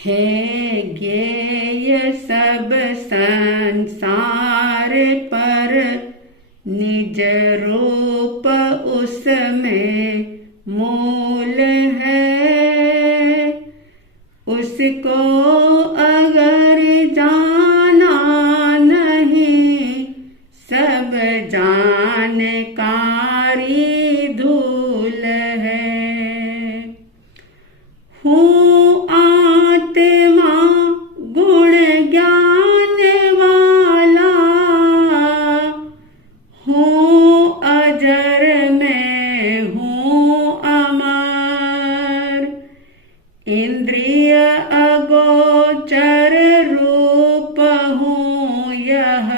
है ज्ञेय सब संसार पर, निज रूप उसमें मूल है। उसको अगर जाना नहीं, सब जानकारी धूल है। हूँ आत्मा गुण ज्ञान वाला, हूँ अजर मैं हूँ अमर। इंद्रिय अगोचर रूप हूँ यह,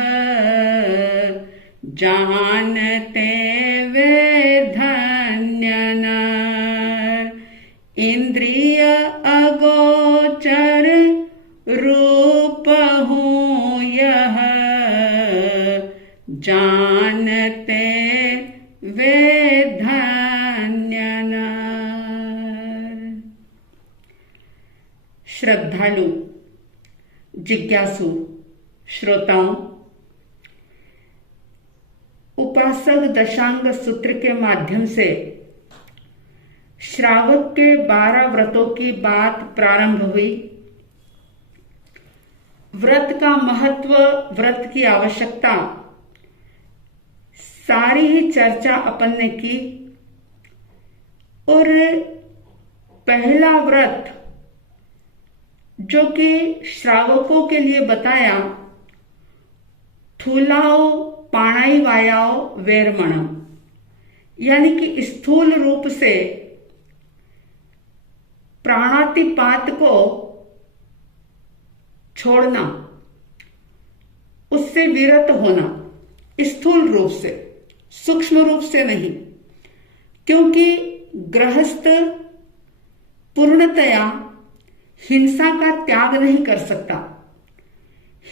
जानते वे धन्य नर। इंद्रिय अगोचर रूप हूँ यह, जानते वे धन्य नर। श्रद्धालु जिज्ञासु श्रोताओं, उपासक दशांग सूत्र के माध्यम से श्रावक के 12 व्रतों की बात प्रारंभ हुई। व्रत का महत्व, व्रत की आवश्यकता, सारी ही चर्चा अपन ने की। और पहला व्रत जो कि श्रावकों के लिए बताया, थूलाओ पाणाई वायाओ वेरमणम, यानी कि स्थूल रूप से प्राणातिपात को छोड़ना, उससे विरत होना, स्थूल रूप से, सूक्ष्म रूप से नहीं। क्योंकि गृहस्थ पूर्णतया हिंसा का त्याग नहीं कर सकता।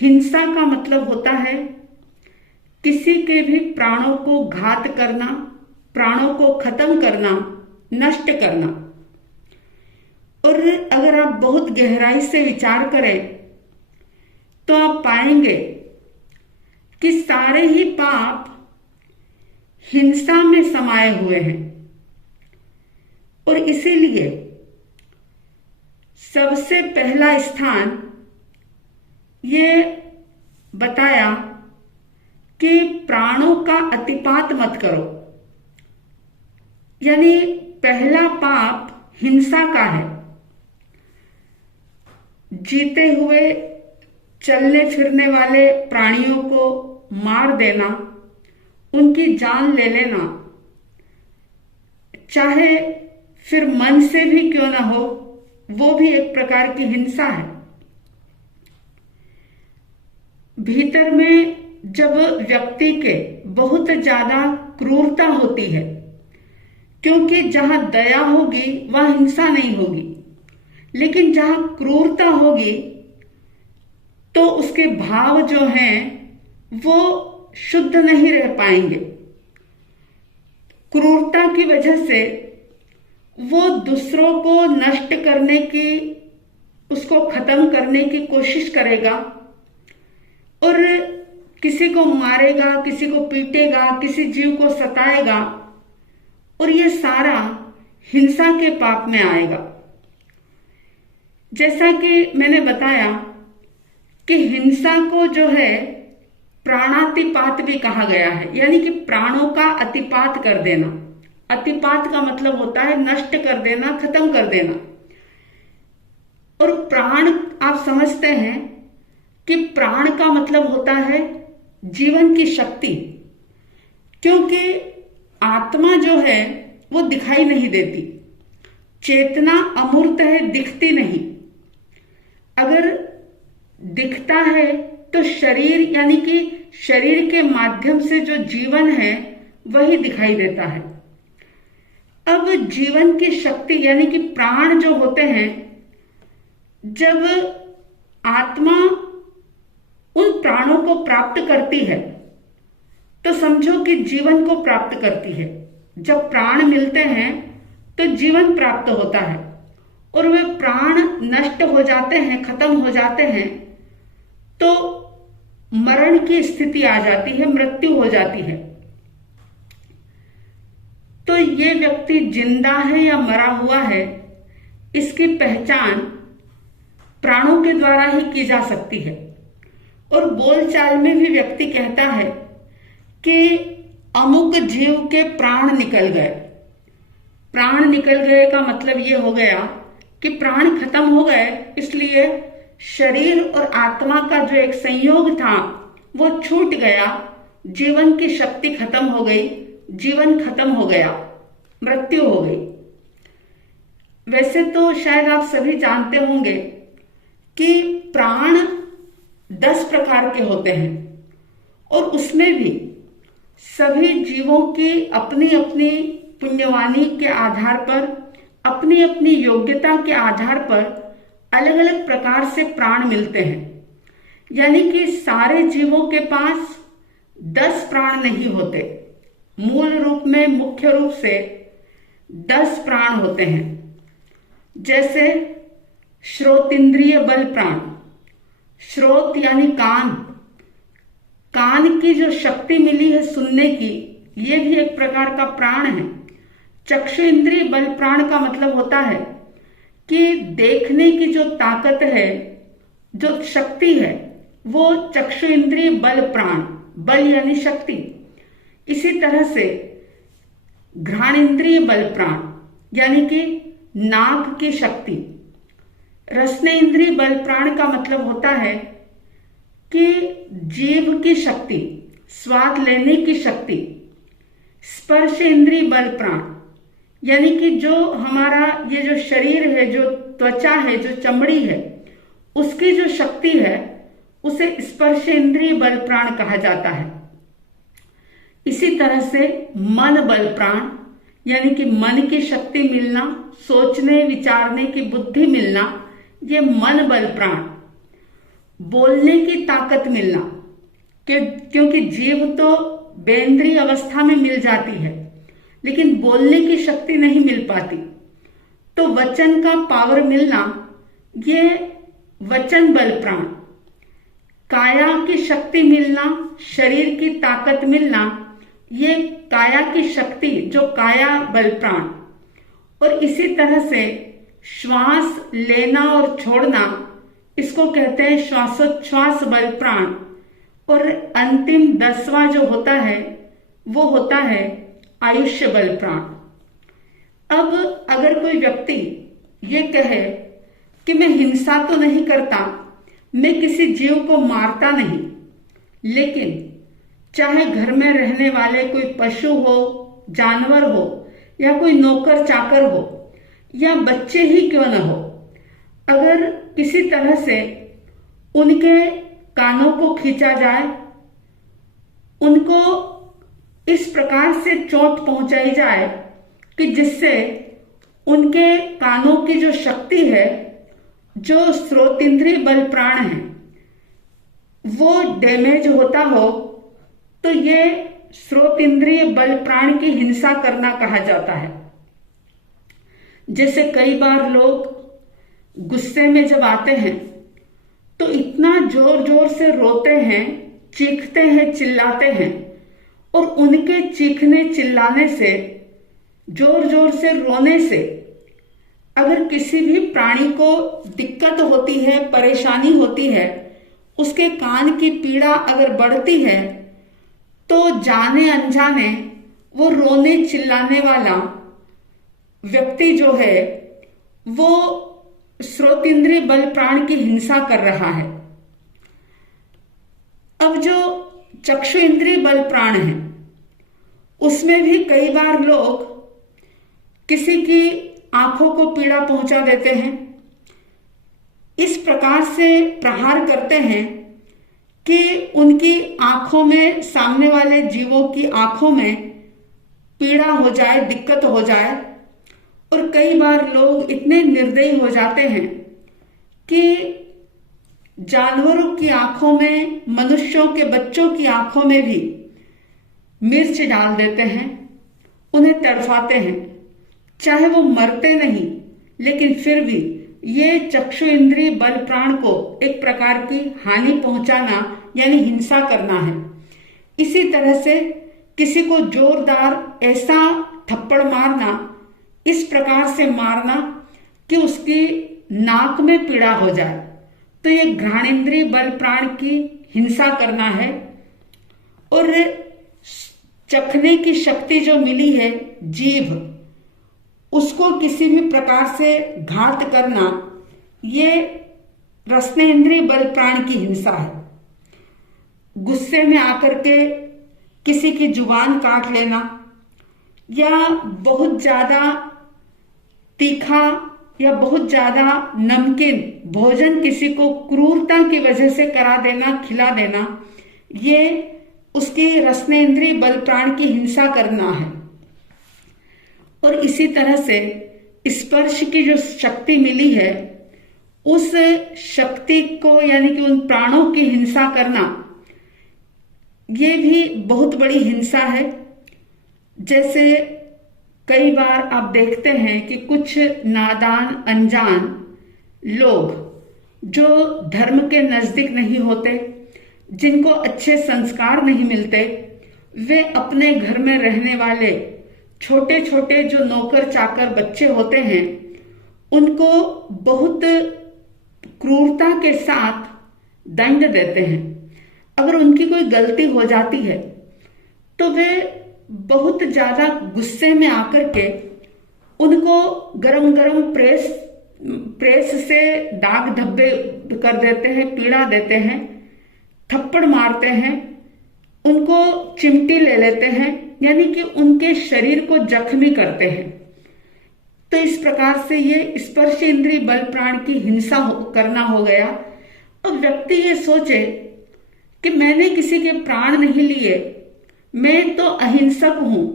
हिंसा का मतलब होता है किसी के भी प्राणों को घात करना, प्राणों को खत्म करना, नष्ट करना। और अगर आप बहुत गहराई से विचार करें तो आप पाएंगे कि सारे ही पाप हिंसा में समाये हुए हैं। और इसीलिए सबसे पहला स्थान ये बताया कि प्राणों का अतिपात मत करो। यानी पहला पाप हिंसा का है। जीते हुए चलने फिरने वाले प्राणियों को मार देना, उनकी जान ले लेना, चाहे फिर मन से भी क्यों ना हो, वो भी एक प्रकार की हिंसा है। भीतर में जब व्यक्ति के बहुत ज्यादा क्रूरता होती है, क्योंकि जहां दया होगी वहां हिंसा नहीं होगी, लेकिन जहां क्रूरता होगी तो उसके भाव जो हैं वो शुद्ध नहीं रह पाएंगे। क्रूरता की वजह से वो दूसरों को नष्ट करने की, उसको खत्म करने की कोशिश करेगा और किसी को मारेगा, किसी को पीटेगा, किसी जीव को सताएगा, और ये सारा हिंसा के पाप में आएगा। जैसा कि मैंने बताया कि हिंसा को जो है प्राणातिपात भी कहा गया है, यानी कि प्राणों का अतिपात कर देना। अतिपात का मतलब होता है नष्ट कर देना, खत्म कर देना। और प्राण आप समझते हैं कि प्राण का मतलब होता है जीवन की शक्ति, क्योंकि आत्मा जो है वो दिखाई नहीं देती। चेतना अमूर्त है, दिखती नहीं। अगर दिखता है तो शरीर, यानी कि शरीर के माध्यम से जो जीवन है वही दिखाई देता है। अब जीवन की शक्ति यानी कि प्राण जो होते हैं, जब आत्मा उन प्राणों को प्राप्त करती है तो समझो कि जीवन को प्राप्त करती है। जब प्राण मिलते हैं तो जीवन प्राप्त होता है, और वे प्राण नष्ट हो जाते हैं, खत्म हो जाते हैं, तो मरण की स्थिति आ जाती है, मृत्यु हो जाती है। तो ये व्यक्ति जिंदा है या मरा हुआ है, इसकी पहचान प्राणों के द्वारा ही की जा सकती है। और बोलचाल में भी व्यक्ति कहता है कि अमुक जीव के प्राण निकल गए। प्राण निकल गए का मतलब ये हो गया कि प्राण खत्म हो गए, इसलिए शरीर और आत्मा का जो एक संयोग था वो छूट गया, जीवन की शक्ति खत्म हो गई, जीवन खत्म हो गया, मृत्यु हो गई। वैसे तो शायद आप सभी जानते होंगे कि प्राण 10 प्रकार के होते हैं और उसमें भी सभी जीवों की अपनी अपनी पुण्यवानी के आधार पर, अपनी अपनी योग्यता के आधार पर अलग अलग प्रकार से प्राण मिलते हैं। यानी कि सारे जीवों के पास 10 प्राण नहीं होते, मूल रूप में मुख्य रूप से 10 प्राण होते हैं। जैसे श्रोतेंद्रिय बल प्राण, श्रोत यानी कान, कान की जो शक्ति मिली है सुनने की, ये भी एक प्रकार का प्राण है। चक्षु इंद्रिय बल प्राण का मतलब होता है कि देखने की जो ताकत है, जो शक्ति है, वो चक्षु इंद्रिय बल प्राण, बल यानी शक्ति। इसी तरह से घ्राण इंद्रिय बल प्राण यानी कि नाक की शक्ति। रसने इंद्रिय बल प्राण का मतलब होता है कि जीव की शक्ति, स्वाद लेने की शक्ति। स्पर्श इंद्रिय बल प्राण यानी कि जो हमारा ये जो शरीर है, जो त्वचा है, जो चमड़ी है, उसकी जो शक्ति है उसे स्पर्श इंद्रिय बल प्राण कहा जाता है। इसी तरह से मन बल प्राण यानी कि मन की शक्ति मिलना, सोचने विचारने की बुद्धि मिलना, ये मन बल प्राण। बोलने की ताकत मिलना, क्योंकि जीव तो बेंद्रीय अवस्था में मिल जाती है लेकिन बोलने की शक्ति नहीं मिल पाती, तो वचन का पावर मिलना, ये वचन बल प्राण। काया की शक्ति मिलना, शरीर की ताकत मिलना, ये काया की शक्ति, जो काया बल प्राण। और इसी तरह से श्वास लेना और छोड़ना, इसको कहते हैं श्वासोच्छ्वास बल प्राण। और अंतिम 10वां जो होता है वो होता है आयुष्य बल प्राण। अब अगर कोई व्यक्ति ये कहे कि मैं हिंसा तो नहीं करता, मैं किसी जीव को मारता नहीं, लेकिन चाहे घर में रहने वाले कोई पशु हो, जानवर हो, या कोई नौकर चाकर हो, या बच्चे ही क्यों न हो, अगर किसी तरह से उनके कानों को खींचा जाए, उनको इस प्रकार से चोट पहुंचाई जाए कि जिससे उनके कानों की जो शक्ति है, जो श्रोतेंद्रिय बल प्राण है, वो डैमेज होता हो, तो ये श्रोतेंद्रिय बल प्राण की हिंसा करना कहा जाता है। जैसे कई बार लोग गुस्से में जब आते हैं तो इतना जोर जोर से रोते हैं, चीखते हैं, चिल्लाते हैं, और उनके चीखने चिल्लाने से, जोर जोर से रोने से अगर किसी भी प्राणी को दिक्कत होती है, परेशानी होती है, उसके कान की पीड़ा अगर बढ़ती है, तो जाने अनजाने वो रोने चिल्लाने वाला व्यक्ति जो है वो श्रोतेंद्रिय बल प्राण की हिंसा कर रहा है। अब जो चक्षु इंद्रिय बल प्राण है, उसमें भी कई बार लोग किसी की आंखों को पीड़ा पहुंचा देते हैं, इस प्रकार से प्रहार करते हैं कि उनकी आंखों में, सामने वाले जीवों की आंखों में पीड़ा हो जाए, दिक्कत हो जाए। और कई बार लोग इतने निर्दयी हो जाते हैं कि जानवरों की आंखों में, मनुष्यों के बच्चों की आंखों में भी मिर्च डाल देते हैं, उन्हें तड़पाते हैं। चाहे वो मरते नहीं, लेकिन फिर भी ये चक्षु इंद्रिय बल प्राण को एक प्रकार की हानि पहुंचाना यानी हिंसा करना है। इसी तरह से किसी को जोरदार ऐसा थप्पड़ मारना, इस प्रकार से मारना कि उसकी नाक में पीड़ा हो जाए, तो ये घ्राणेन्द्रिय बल प्राण की हिंसा करना है। और चखने की शक्ति जो मिली है जीभ, उसको किसी भी प्रकार से घात करना, ये रसनेन्द्रिय बल प्राण की हिंसा है। गुस्से में आकर के किसी की जुबान काट लेना या बहुत ज्यादा तीखा या बहुत ज्यादा नमकीन भोजन किसी को क्रूरता की वजह से करा देना, खिला देना, ये उसकी रसनेन्द्रिय बल प्राण की हिंसा करना है। और इसी तरह से स्पर्श की जो शक्ति मिली है, उस शक्ति को यानी कि उन प्राणों की हिंसा करना, ये भी बहुत बड़ी हिंसा है। जैसे कई बार आप देखते हैं कि कुछ नादान अनजान लोग जो धर्म के नजदीक नहीं होते, जिनको अच्छे संस्कार नहीं मिलते, वे अपने घर में रहने वाले छोटे छोटे जो नौकर चाकर बच्चे होते हैं, उनको बहुत क्रूरता के साथ दंड देते हैं। अगर उनकी कोई गलती हो जाती है तो वे बहुत ज्यादा गुस्से में आकर के उनको गरम गरम प्रेस से दाग धब्बे कर देते हैं, पीड़ा देते हैं, थप्पड़ मारते हैं, उनको चिमटी ले लेते हैं, यानी कि उनके शरीर को जख्मी करते हैं। तो इस प्रकार से ये स्पर्श इंद्रिय बल प्राण की हिंसा करना हो गया। अब व्यक्ति ये सोचे कि मैंने किसी के प्राण नहीं लिए, मैं तो अहिंसक हूं,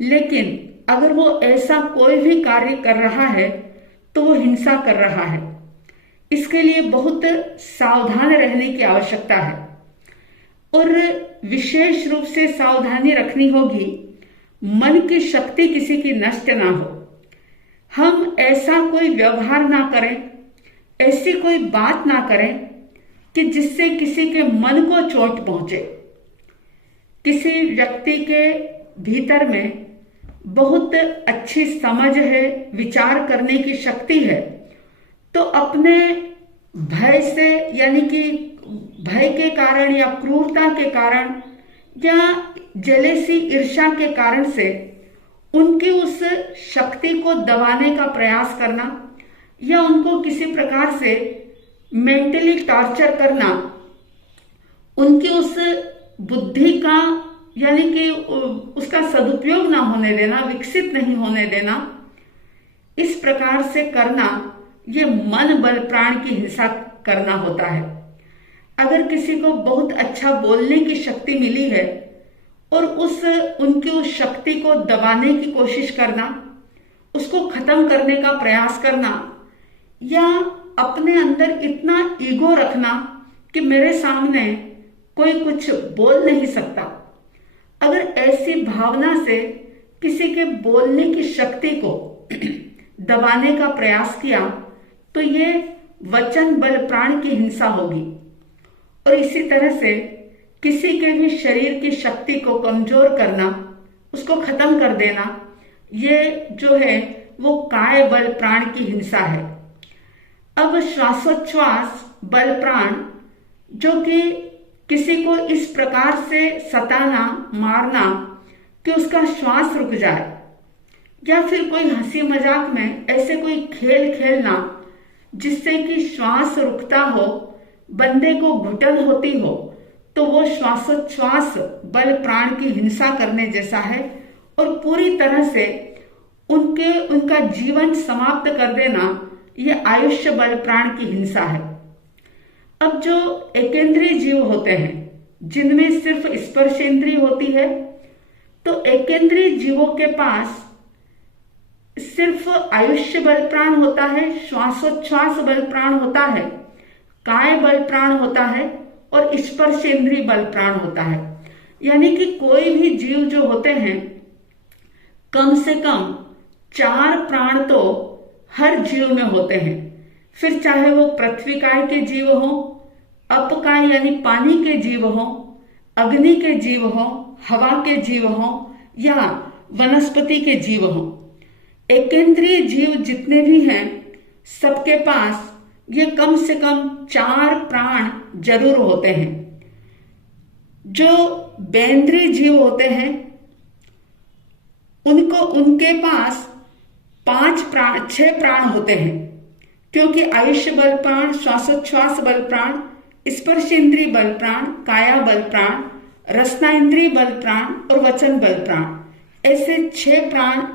लेकिन अगर वो ऐसा कोई भी कार्य कर रहा है तो वो हिंसा कर रहा है। इसके लिए बहुत सावधान रहने की आवश्यकता है और विशेष रूप से सावधानी रखनी होगी, मन की शक्ति किसी की नष्ट ना हो। हम ऐसा कोई व्यवहार ना करें, ऐसी कोई बात ना करें कि जिससे किसी के मन को चोट पहुंचे। किसी व्यक्ति के भीतर में बहुत अच्छी समझ है, विचार करने की शक्ति है, तो अपने भय से यानी कि भय के कारण या क्रूरता के कारण या जेलेसी ईर्ष्या के कारण से उनकी उस शक्ति को दबाने का प्रयास करना या उनको किसी प्रकार से मेंटली टॉर्चर करना, उनकी उस बुद्धि का यानी कि उसका सदुपयोग ना होने देना, विकसित नहीं होने देना, इस प्रकार से करना, ये मन बल प्राण की हिंसा करना होता है। अगर किसी को बहुत अच्छा बोलने की शक्ति मिली है और उनकी उस शक्ति को दबाने की कोशिश करना, उसको खत्म करने का प्रयास करना या अपने अंदर इतना ईगो रखना कि मेरे सामने कोई कुछ बोल नहीं सकता, अगर ऐसी भावना से किसी के बोलने की शक्ति को दबाने का प्रयास किया तो ये वचन बल प्राण की हिंसा होगी। और इसी तरह से किसी के भी शरीर की शक्ति को कमजोर करना, उसको खत्म कर देना, ये जो है वो काय बल प्राण की हिंसा है। अब श्वासोच्छ्वास बल प्राण, जो कि किसी को इस प्रकार से सताना, मारना कि उसका श्वास रुक जाए, या फिर कोई हंसी मजाक में ऐसे कोई खेल खेलना जिससे कि श्वास रुकता हो, बंदे को घुटन होती हो, तो वो श्वासोच्छ्वास बल प्राण की हिंसा करने जैसा है और पूरी तरह से उनका जीवन समाप्त कर देना, ये आयुष्य बल प्राण की हिंसा है। अब जो एकेंद्रीय जीव होते हैं, जिनमें सिर्फ स्पर्शेंद्रिय होती है, तो एकेंद्रीय जीवों के पास सिर्फ आयुष्य बल प्राण होता है, श्वासोच्छ्वास बल प्राण होता है, काय बल प्राण होता है और स्पर्शेंद्रिय बल प्राण होता है। यानी कि कोई भी जीव जो होते हैं, कम से कम 4 प्राण तो हर जीव में होते हैं। फिर चाहे वो पृथ्वी काय के जीव हो, अपकाय यानी पानी के जीव हो, अग्नि के जीव हो, हवा के जीव हो या वनस्पति के जीव हो। एकेंद्रीय जीव जितने भी हैं सबके पास ये कम से कम 4 प्राण जरूर होते हैं। जो बेंद्रीय जीव होते हैं उनके पास 6 प्राण होते हैं, क्योंकि आयुष्य बल प्राण, श्वासोच्छ्वास बल प्राण, स्पर्शेंद्रीय बल प्राण, काया बल प्राण, रसनाइंद्रिय बल प्राण और वचन बल प्राण, ऐसे 6 प्राण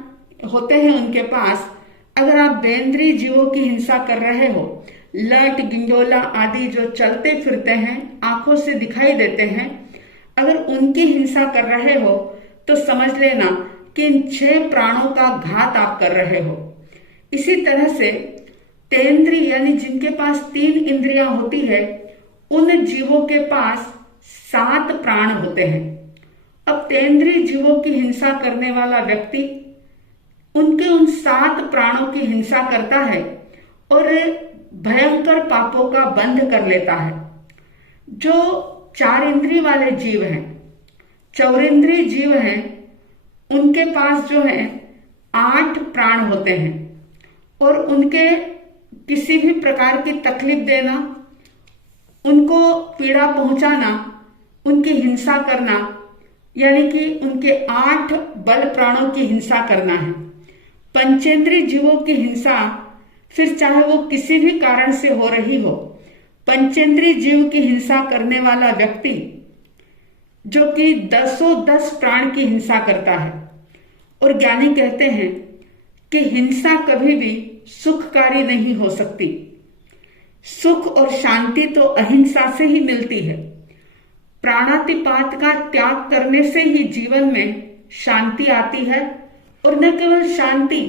होते हैं उनके पास। अगर आप बेंद्रीय जीवों की हिंसा कर रहे हो, लट, गिंडोला आदि जो चलते फिरते हैं, आंखों से दिखाई देते हैं, अगर उनकी हिंसा कर रहे हो तो समझ लेना कि इन 6 प्राणों का घात आप कर रहे हो। इसी तरह से तेंद्रीय यानी जिनके पास 3 इंद्रियां होती है, उन जीवों के पास 7 प्राण होते हैं। अब तेंद्रीय जीवों की हिंसा करने वाला व्यक्ति उनके उन 7 प्राणों की हिंसा करता है और भयंकर पापों का बंध कर लेता है। जो 4 इंद्रिय वाले जीव हैं, चौरिंद्रिय जीव हैं, उनके पास जो है 8 प्राण होते हैं और उनके किसी भी प्रकार की तकलीफ देना, उनको पीड़ा पहुंचाना, उनकी हिंसा करना, यानी कि उनके 8 बल प्राणों की हिंसा करना है। पंचेंद्रिय जीवों की हिंसा फिर चाहे वो किसी भी कारण से हो रही हो, पंचेंद्रिय जीव की हिंसा करने वाला व्यक्ति जो कि 10 प्राण की हिंसा करता है। और ज्ञानी कहते हैं कि हिंसा कभी भी सुखकारी नहीं हो सकती। सुख और शांति तो अहिंसा से ही मिलती है। प्राणातिपात का त्याग करने से ही जीवन में शांति आती है, और न केवल शांति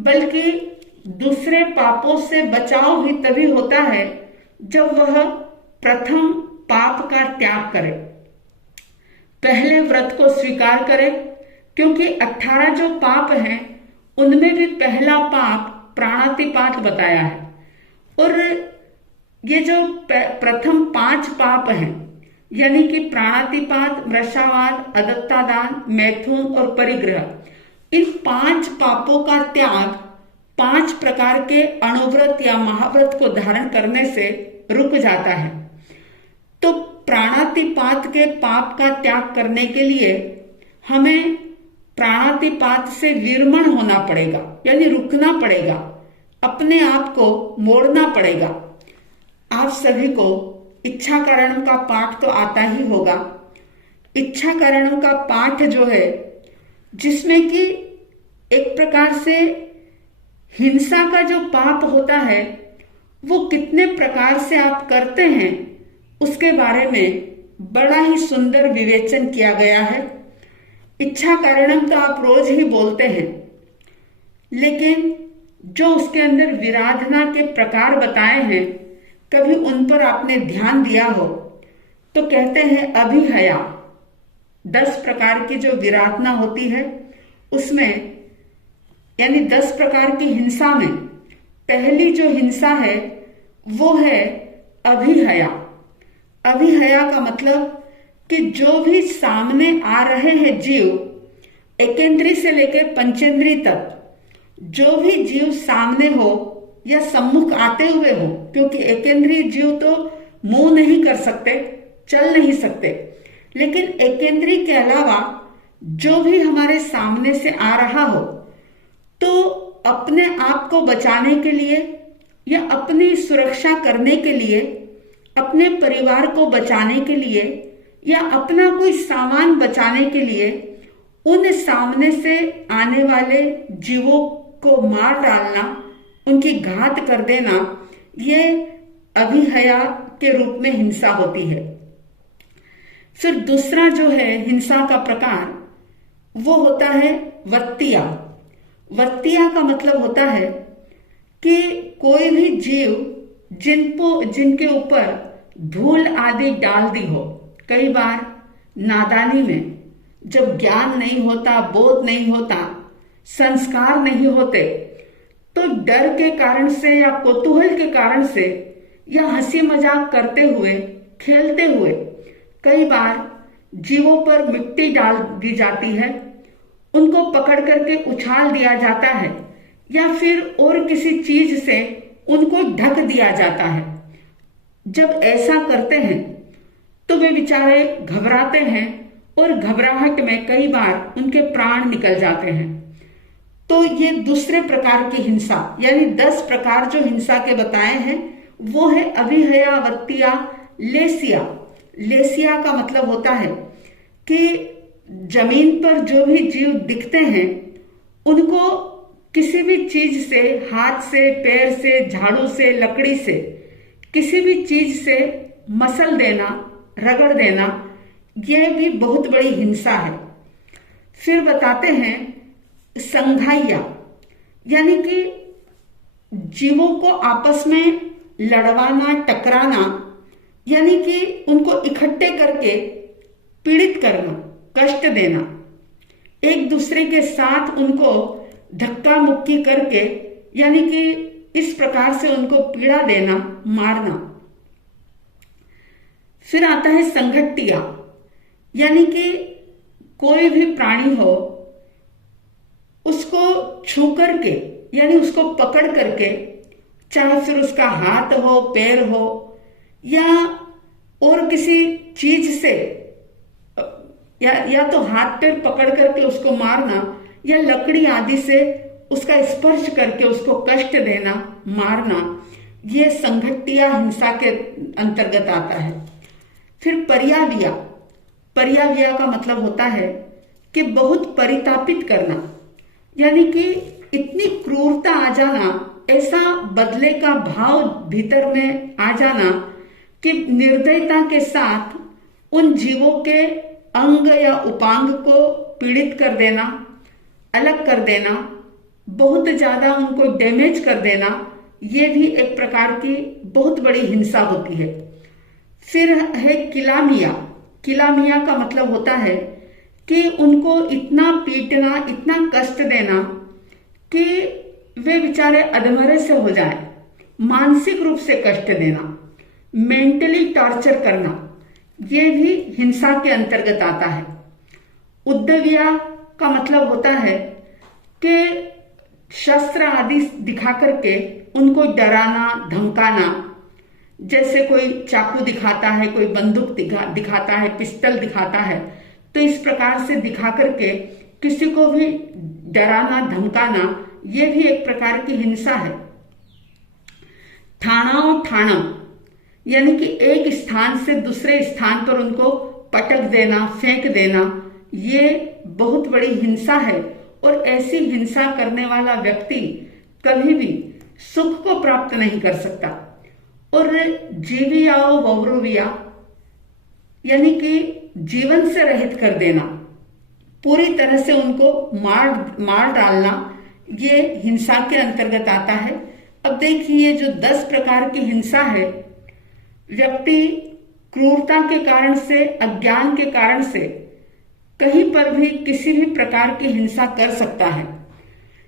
बल्कि दूसरे पापों से बचाव भी तभी होता है जब वह प्रथम पाप का त्याग करे, पहले व्रत को स्वीकार करे, क्योंकि 18 जो पाप हैं उनमें भी पहला पाप प्राणातिपात बताया है। और ये जो प्रथम 5 पाप हैं, यानी कि प्राणातिपात, मृषावाद, अदत्तादान, मैथुन और परिग्रह, इन 5 पापों का त्याग 5 प्रकार के अणुव्रत या महाव्रत को धारण करने से रुक जाता है। तो प्राणातिपात के पाप का त्याग करने के लिए हमें प्राणातिपात से विरमण होना पड़ेगा, यानी रुकना पड़ेगा, अपने आप को मोड़ना पड़ेगा। आप सभी को इच्छा कारणम का पाठ तो आता ही होगा। इच्छा कारणम का पाठ जो है, जिसमें कि एक प्रकार से हिंसा का जो पाप होता है वो कितने प्रकार से आप करते हैं उसके बारे में बड़ा ही सुंदर विवेचन किया गया है। इच्छा कारणम तो आप रोज ही बोलते हैं, लेकिन जो उसके अंदर विराधना के प्रकार बताए हैं, कभी उन पर आपने ध्यान दिया हो तो कहते हैं अभिहया, 10 प्रकार की जो विराधना होती है उसमें, यानी 10 प्रकार की हिंसा में पहली जो हिंसा है वो है अभिहया। अभिहया का मतलब कि जो भी सामने आ रहे हैं जीव, एकेंद्रीय से लेकर पंचेंद्रीय तक, जो भी जीव सामने हो या सम्मुख आते हुए हो, क्योंकि एकेंद्रीय जीव तो मुंह नहीं कर सकते, चल नहीं सकते, लेकिन एकेंद्रीय के अलावा जो भी हमारे सामने से आ रहा हो, तो अपने आप को बचाने के लिए या अपनी सुरक्षा करने के लिए, अपने परिवार को बचाने के लिए या अपना कोई सामान बचाने के लिए उन सामने से आने वाले जीवों को मार डालना, उनकी घात कर देना, ये अभिहया के रूप में हिंसा होती है। फिर दूसरा जो है हिंसा का प्रकार वो होता है वत्तिया। वत्तिया का मतलब होता है कि कोई भी जीव जिनके ऊपर धूल आदि डाल दी हो। कई बार नादानी में जब ज्ञान नहीं होता, बोध नहीं होता, संस्कार नहीं होते, तो डर के कारण से या कौतूहल के कारण से या हंसी मजाक करते हुए, खेलते हुए कई बार जीवों पर मिट्टी डाल दी जाती है, उनको पकड़ करके उछाल दिया जाता है या फिर और किसी चीज से उनको ढक दिया जाता है। जब ऐसा करते हैं तो वे बेचारे घबराते हैं और घबराहट में कई बार उनके प्राण निकल जाते हैं। तो ये दूसरे प्रकार की हिंसा, यानी 10 प्रकार जो हिंसा के बताए हैं वो है अविहयावत्तिया लेसिया। लेसिया का मतलब होता है कि जमीन पर जो भी जीव दिखते हैं उनको किसी भी चीज से, हाथ से, पैर से, झाड़ू से, लकड़ी से, किसी भी चीज से मसल देना, रगड़ देना, यह भी बहुत बड़ी हिंसा है। फिर बताते हैं संघाइया, यानी कि जीवों को आपस में लड़वाना, टकराना, यानी कि उनको इकट्ठे करके पीड़ित करना, कष्ट देना, एक दूसरे के साथ उनको धक्का मुक्की करके, यानी कि इस प्रकार से उनको पीड़ा देना, मारना। फिर आता है संघट्टिया, यानी कि कोई भी प्राणी हो उसको छू करके, यानी उसको पकड़ करके, चाहे फिर उसका हाथ हो, पैर हो या और किसी चीज से, या तो हाथ पैर पकड़ करके उसको मारना या लकड़ी आदि से उसका स्पर्श करके उसको कष्ट देना, मारना, ये संघट्टिया हिंसा के अंतर्गत आता है। फिर पर्याविया, पर्याविया का मतलब होता है कि बहुत परितापित करना, यानी कि इतनी क्रूरता आ जाना, ऐसा बदले का भाव भीतर में आ जाना कि निर्दयता के साथ उन जीवों के अंग या उपांग को पीड़ित कर देना, अलग कर देना, बहुत ज्यादा उनको डैमेज कर देना, ये भी एक प्रकार की बहुत बड़ी हिंसा होती है। फिर है किलामिया। किलामिया का मतलब होता है कि उनको इतना पीटना, इतना कष्ट देना कि वे बेचारे अधमरे से हो जाएं, मानसिक रूप से कष्ट देना, मेंटली टॉर्चर करना, ये भी हिंसा के अंतर्गत आता है। उद्दविया का मतलब होता है कि शस्त्र आदि दिखा करके उनको डराना, धमकाना, जैसे कोई चाकू दिखाता है, कोई बंदूक दिखाता है, पिस्टल दिखाता है, तो इस प्रकार से दिखा करके किसी को भी डराना, धमकाना, ये भी एक प्रकार की हिंसा है। ठाणाओ ठाणम, यानी कि एक स्थान से दूसरे स्थान पर उनको पटक देना, फेंक देना, ये बहुत बड़ी हिंसा है। और ऐसी हिंसा करने वाला व्यक्ति कभी भी सुख को प्राप्त नहीं कर सकता। और जीवियाओ ववरुविया, यानी कि जीवन से रहित कर देना, पूरी तरह से उनको मार डालना, ये हिंसा के अंतर्गत आता है। अब देखिए, जो 10 प्रकार की हिंसा है, व्यक्ति क्रूरता के कारण से, अज्ञान के कारण से कहीं पर भी किसी भी प्रकार की हिंसा कर सकता है।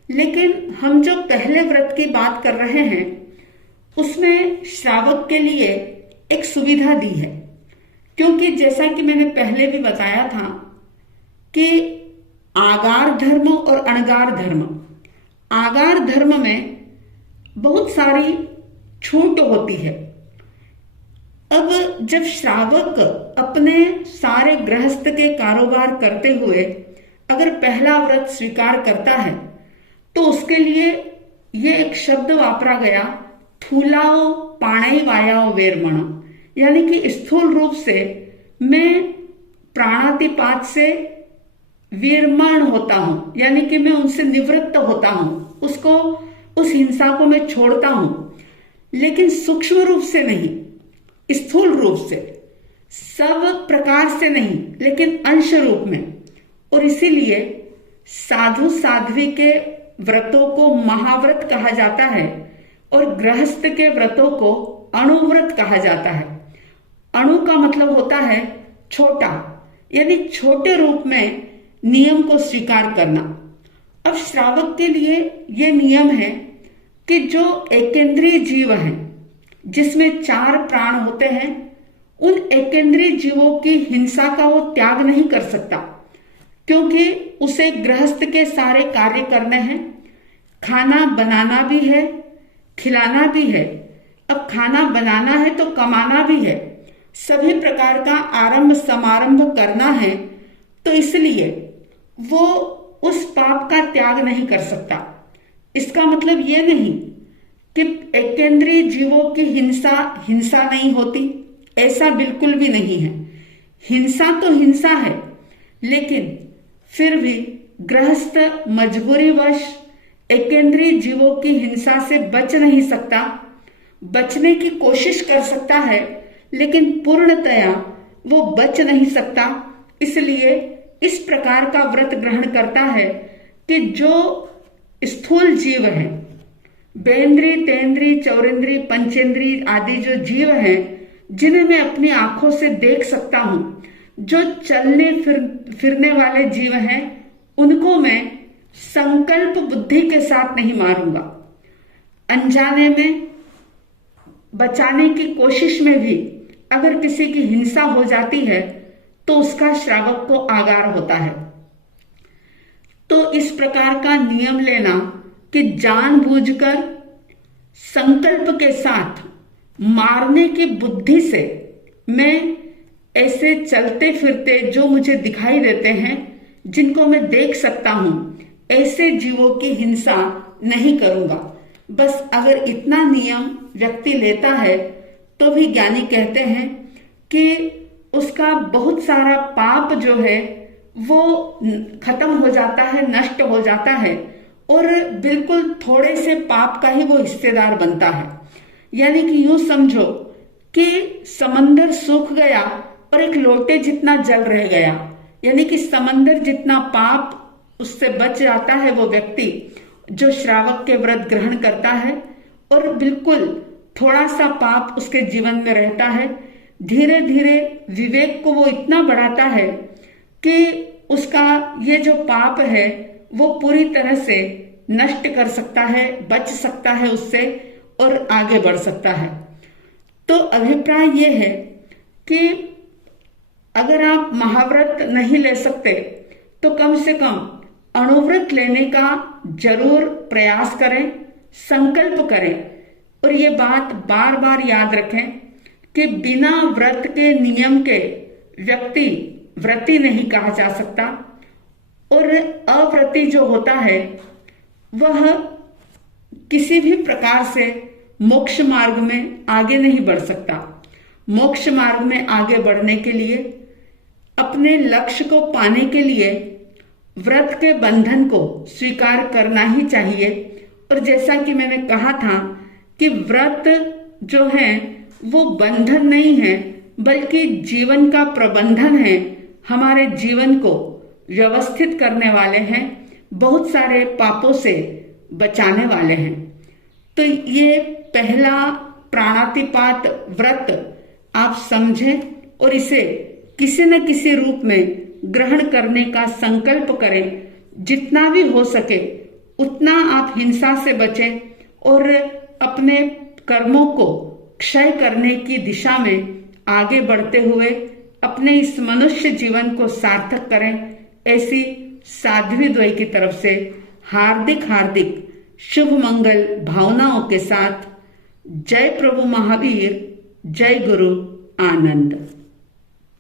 लेकिन हम जो पहले व्रत की बात कर रहे हैं उसमें श्रावक के लिए एक सुविधा दी है, क्योंकि जैसा कि मैंने पहले भी बताया था कि आगार धर्म और अणगार धर्म, आगार धर्म में बहुत सारी छूट होती है। अब जब श्रावक अपने सारे गृहस्थ के कारोबार करते हुए अगर पहला व्रत स्वीकार करता है तो उसके लिए ये एक शब्द वापरा गया, थूलाओ पाणई वायाओ वेरमण, यानी कि स्थूल रूप से मैं प्राणातिपात से विरमण होता हूं, यानी कि मैं उनसे निवृत्त होता हूं, उसको, उस हिंसा को मैं छोड़ता हूं, लेकिन सूक्ष्म रूप से नहीं, स्थूल रूप से, सब प्रकार से नहीं, लेकिन अंश रूप में। और इसीलिए साधु साध्वी के व्रतों को महाव्रत कहा जाता है और गृहस्थ के व्रतों को अणुव्रत कहा जाता है। अणु का मतलब होता है छोटा, यानी छोटे रूप में नियम को स्वीकार करना। अब श्रावक के लिए यह नियम है कि जो एकेंद्रीय जीव है जिसमें 4 प्राण होते हैं, उन एकेंद्रीय जीवों की हिंसा का वो त्याग नहीं कर सकता, क्योंकि उसे गृहस्थ के सारे कार्य करने हैं। खाना बनाना भी है, खिलाना भी है। अब खाना बनाना है तो कमाना भी है, सभी प्रकार का आरंभ समारंभ करना है। तो इसलिए वो उस पाप का त्याग नहीं कर सकता। इसका मतलब ये नहीं कि एकेंद्रीय जीवों की हिंसा नहीं होती, ऐसा बिल्कुल भी नहीं है। हिंसा तो हिंसा है, लेकिन फिर भी गृहस्थ मजबूरीवश एकेंद्रीय जीवों की हिंसा से बच नहीं सकता। बचने की कोशिश कर सकता है, लेकिन पूर्णतया वो बच नहीं सकता। इसलिए इस प्रकार का व्रत ग्रहण करता है कि जो स्थूल जीव है, बेंद्री, तेंद्री, चौरेंद्री, पंचेंद्री आदि जो जीव हैं, जिन्हें मैं अपनी आंखों से देख सकता हूं, जो चलने फिरने वाले जीव हैं, उनको मैं संकल्प बुद्धि के साथ नहीं मारूंगा। अनजाने में बचाने की कोशिश में भी अगर किसी की हिंसा हो जाती है तो उसका श्रावक को आगार होता है। तो इस प्रकार का नियम लेना कि जानबूझकर संकल्प के साथ मारने की बुद्धि से मैं ऐसे चलते फिरते जो मुझे दिखाई देते हैं, जिनको मैं देख सकता हूं, ऐसे जीवों की हिंसा नहीं करूंगा। बस अगर इतना नियम व्यक्ति लेता है तो भी ज्ञानी कहते हैं कि उसका बहुत सारा पाप जो है वो खत्म हो जाता है, नष्ट हो जाता है, और बिल्कुल थोड़े से पाप का ही वो हिस्सेदार बनता है। यानी कि यूं समझो कि समंदर सूख गया और एक लोटे जितना जल रह गया, यानी कि समंदर जितना पाप उससे बच जाता है वो व्यक्ति जो श्रावक के व्रत ग्रहण करता है, और बिल्कुल थोड़ा सा पाप उसके जीवन में रहता है। धीरे धीरे विवेक को वो इतना बढ़ाता है कि उसका ये जो पाप है वो पूरी तरह से नष्ट कर सकता है, बच सकता है उससे और आगे बढ़ सकता है। तो अभिप्राय ये है कि अगर आप महाव्रत नहीं ले सकते तो कम से कम अणुव्रत लेने का जरूर प्रयास करें, संकल्प करें। और ये बात बार बार याद रखें कि बिना व्रत के नियम के व्यक्ति व्रती नहीं कहा जा सकता, और अव्रती जो होता है वह किसी भी प्रकार से मोक्ष मार्ग में आगे नहीं बढ़ सकता। मोक्ष मार्ग में आगे बढ़ने के लिए, अपने लक्ष्य को पाने के लिए व्रत के बंधन को स्वीकार करना ही चाहिए। और जैसा कि मैंने कहा था कि व्रत जो है वो बंधन नहीं है, बल्कि जीवन का प्रबंधन है, हमारे जीवन को व्यवस्थित करने वाले हैं, बहुत सारे पापों से बचाने वाले हैं। तो ये पहला प्राणातिपात व्रत आप समझें और इसे किसी न किसी रूप में ग्रहण करने का संकल्प करें। जितना भी हो सके उतना आप हिंसा से बचें और अपने कर्मों को क्षय करने की दिशा में आगे बढ़ते हुए अपने इस मनुष्य जीवन को सार्थक करें। ऐसी साध्वी द्वय की तरफ से हार्दिक हार्दिक शुभ मंगल भावनाओं के साथ जय प्रभु महावीर, जय गुरु आनंद।